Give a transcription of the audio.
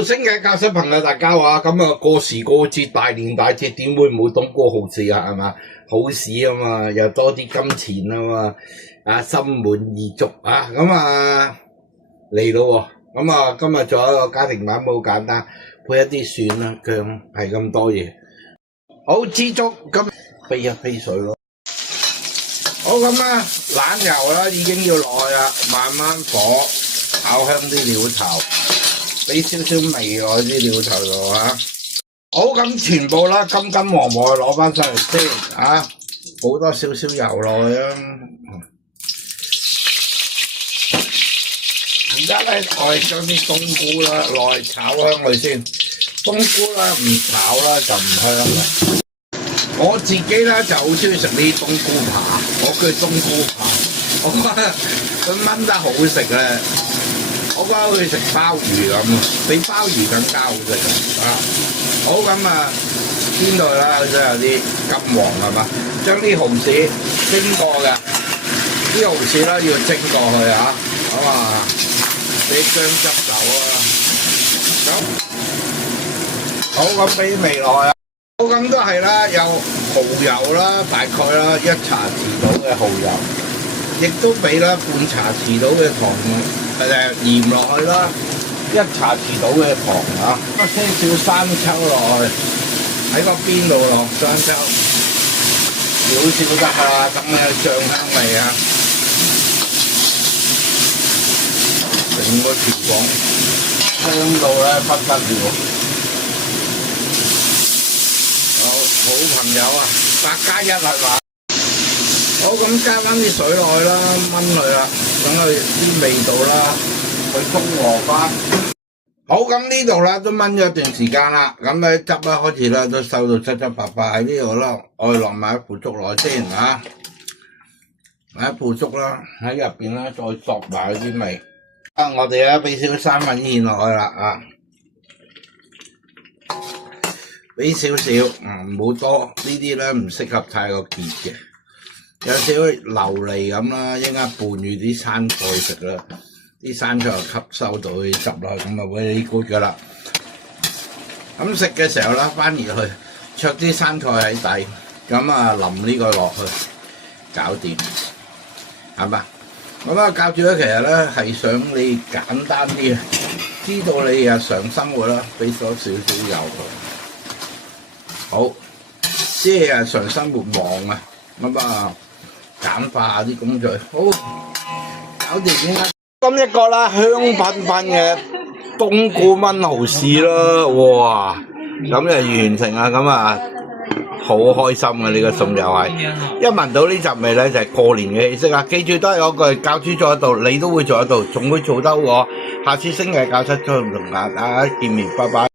Hello， 星嘅教室朋友大家好啊！咁啊過時過節大年大節點會冇冬菇好事啊？係嘛，好事啊嘛，又多啲金錢啊嘛，啊心滿意足啊！咁啊嚟咯喎！咁啊今日做一個家庭版好簡單，配一啲蒜啦薑，係咁多嘢。好知足，咁飛一飛水咯。好咁啊，冷油啦已經要落去啦，慢慢火炒香啲料頭。俾少少味落啲料頭度啊！好咁全部啦，金金黃黃攞翻上嚟先啊！好多少少油落去啊！而家咧我哋將啲冬菇啦落去炒香佢先，冬菇啦唔炒啦就唔香啦。我自己咧就好中意食啲冬菇扒，我叫冬菇扒，我覺得佢炆得好食咧。我覺得好似食鮑魚咁，比鮑魚更加好食啊！好咁啊，邊度啦都有啲金黃係嘛？將啲蠔豉蒸過嘅，啲蠔豉啦要蒸過去啊！咁啊，俾薑汁走啊！咁好咁俾味落去啊！好咁都係啦，有蠔油啦，大概啦1茶匙到嘅蠔油，亦都俾啦半茶匙到嘅糖。鹽落去啦，1茶匙到嘅糖啊，些少生抽落去，喺個邊度落生抽，少少得啊，咁嘅醬香味啊，整個調廣香到咧不得了。好朋友啊，8+1係嘛？好咁加翻啲水落去啦，炆佢啦，等佢啲味道啦，佢中和翻。好咁呢度啦，都炆咗一段時間啦，咁咧汁咧開始咧都收到七七八八喺呢度啦，我哋落埋一腐竹落去先嚇，一腐竹啦喺入邊咧再索埋啲味。啊，我哋咧俾少三文芡落去啦啊，俾少少，唔好多，呢啲咧唔適合太過結嘅。有少少流離咁啦，一陣間拌住啲生菜食啦，啲生菜又吸收到啲汁啦，咁啊會呢good噶啦。咁食嘅時候啦，翻熱去灼啲生菜喺底，咁啊淋呢個落去，搞掂，係嘛？咁啊教主咧，其實咧係想你簡單啲，知道你日常生活啦，俾多少少油佢。好，即係日常生活忙啊，咁啊〜簡化下啲工序，好搞掂先啦。咁一個啦，香噴噴嘅冬菇炆蠔豉啦，哇！咁就完成啦，咁啊好開心啊！呢個餸又係一聞到呢陣味咧，就係過年嘅氣息啊！記住都係嗰句，教主做得到，你都會做得到，仲會做得好我。下次星期教室再同大家見面，拜拜。